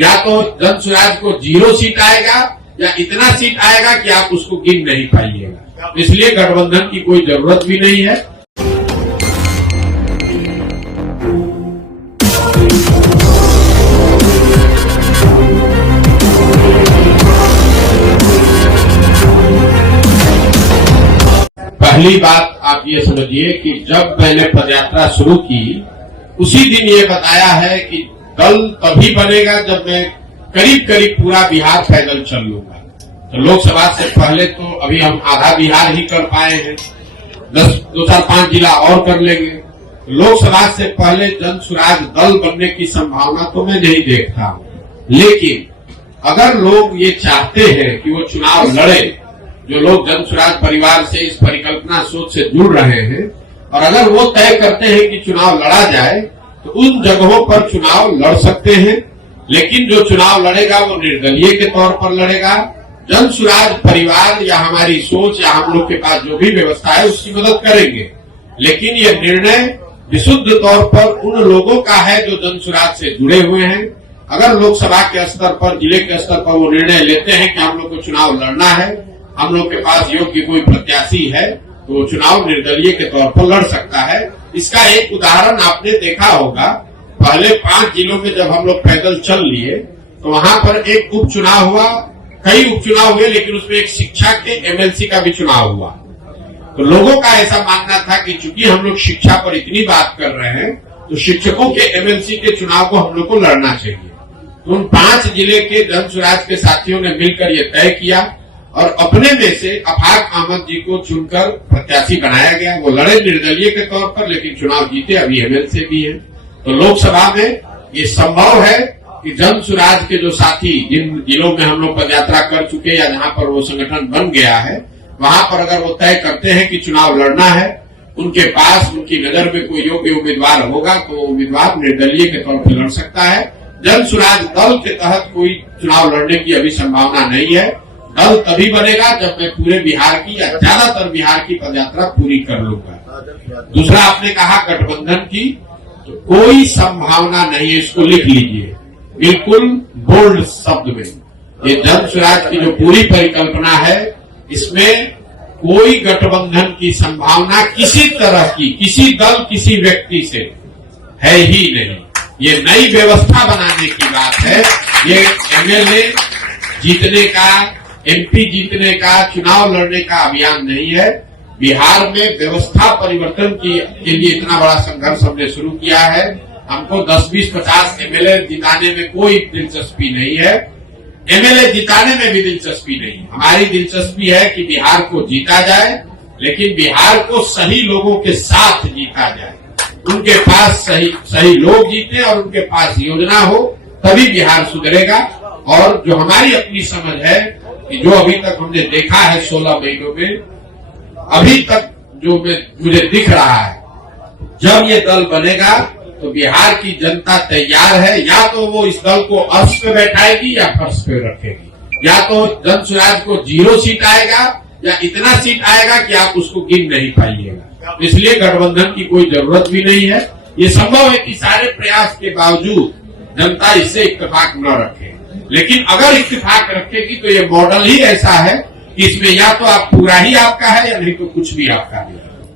या तो जन स्वराज को 0 सीट आएगा या इतना सीट आएगा कि आप उसको गिन नहीं पाइएगा। इसलिए गठबंधन की कोई जरूरत भी नहीं है। पहली बात आप ये समझिए कि जब मैंने पदयात्रा शुरू की उसी दिन ये बताया है कि दल तभी बनेगा जब मैं करीब करीब पूरा बिहार पैदल चल लूंगा। तो लोकसभा से पहले तो अभी हम आधा बिहार ही कर पाए हैं, 2-4-5 जिला और कर लेंगे। लोकसभा से पहले जन स्वराज दल बनने की संभावना तो मैं नहीं देखता हूं, लेकिन अगर लोग ये चाहते हैं कि वो चुनाव लड़े, जो लोग जन स्वराज परिवार से इस परिकल्पना सोच से जुड़ रहे हैं, और अगर वो तय करते हैं कि चुनाव लड़ा जाए तो उन जगहों पर चुनाव लड़ सकते हैं। लेकिन जो चुनाव लड़ेगा वो निर्दलीय के तौर पर लड़ेगा। जन स्वराज परिवार या हमारी सोच या हम लोग के पास जो भी व्यवस्था है उसकी मदद करेंगे, लेकिन ये निर्णय विशुद्ध तौर पर उन लोगों का है जो जन स्वराज से जुड़े हुए हैं। अगर लोकसभा के स्तर पर, जिले के स्तर पर वो निर्णय लेते हैं कि हम लोग को चुनाव लड़ना है, हम लोग के पास योग्य कोई प्रत्याशी है, तो वो चुनाव निर्दलीय के तौर पर लड़ सकता है। इसका एक उदाहरण आपने देखा होगा, पहले 5 जिलों में जब हम लोग पैदल चल लिए तो वहां पर एक उपचुनाव हुआ, कई उपचुनाव हुए, लेकिन उसमें एक शिक्षा के एमएलसी का भी चुनाव हुआ। तो लोगों का ऐसा मानना था कि चूंकि हम लोग शिक्षा पर इतनी बात कर रहे हैं तो शिक्षकों के एमएलसी के चुनाव को हम लोग को लड़ना चाहिए। तो उन 5 जिले के जन स्वराज के साथियों ने मिलकर ये तय किया और अपने में से अफाक अहमद जी को चुनकर प्रत्याशी बनाया गया। वो लड़े निर्दलीय के तौर पर, लेकिन चुनाव जीते, अभी एमएलसी भी है। तो लोकसभा में ये संभव है कि जन स्वराज के जो साथी जिन जिलों में हम लोग पदयात्रा कर चुके या जहां पर वो संगठन बन गया है, वहां पर अगर वो तय करते हैं कि चुनाव लड़ना है, उनके पास उनकी नजर में कोई योग्य उम्मीदवार होगा तो उम्मीदवार निर्दलीय के तौर पर लड़ सकता है। जन स्वराज दल के तहत कोई चुनाव लड़ने की अभी संभावना नहीं है। दल तभी बनेगा जब मैं पूरे बिहार की या ज्यादातर बिहार की पदयात्रा पूरी कर लूंगा। दूसरा आपने कहा गठबंधन की, तो कोई संभावना नहीं है, इसको लिख लीजिए बिल्कुल बोल्ड शब्द में। ये जन स्वराज की जो पूरी परिकल्पना है, इसमें कोई गठबंधन की संभावना किसी तरह की, किसी दल किसी व्यक्ति से है ही नहीं। ये नई व्यवस्था बनाने की बात है। ये एमएलए जीतने का, एमपी जीतने का, चुनाव लड़ने का अभियान नहीं है। बिहार में व्यवस्था परिवर्तन के लिए इतना बड़ा संघर्ष हमने शुरू किया है। हमको 10, 20, 50 एमएलए जिताने में कोई दिलचस्पी नहीं है, एमएलए जिताने में भी दिलचस्पी नहीं। हमारी दिलचस्पी है कि बिहार को जीता जाए, लेकिन बिहार को सही लोगों के साथ जीता जाए, उनके पास सही लोग जीते और उनके पास योजना हो, तभी बिहार सुधरेगा। और जो हमारी अपनी समझ है कि जो अभी तक हमने देखा है 16 महीनों में, अभी तक जो मुझे दिख रहा है, जब ये दल बनेगा तो बिहार की जनता तैयार है। या तो वो इस दल को अर्श पे बैठाएगी या फर्श पे रखेगी। या तो जन स्वराज को 0 सीट आएगा या इतना सीट आएगा कि आप उसको गिन नहीं पाइएगा। इसलिए गठबंधन की कोई जरूरत भी नहीं है। ये संभव है कि सारे प्रयास के बावजूद जनता इससे इत्तेफाक न रखे, लेकिन अगर इत्तेफाक रखेगी तो ये मॉडल ही ऐसा है कि इसमें या तो आप पूरा ही आपका है या नहीं तो कुछ भी आपका नहीं।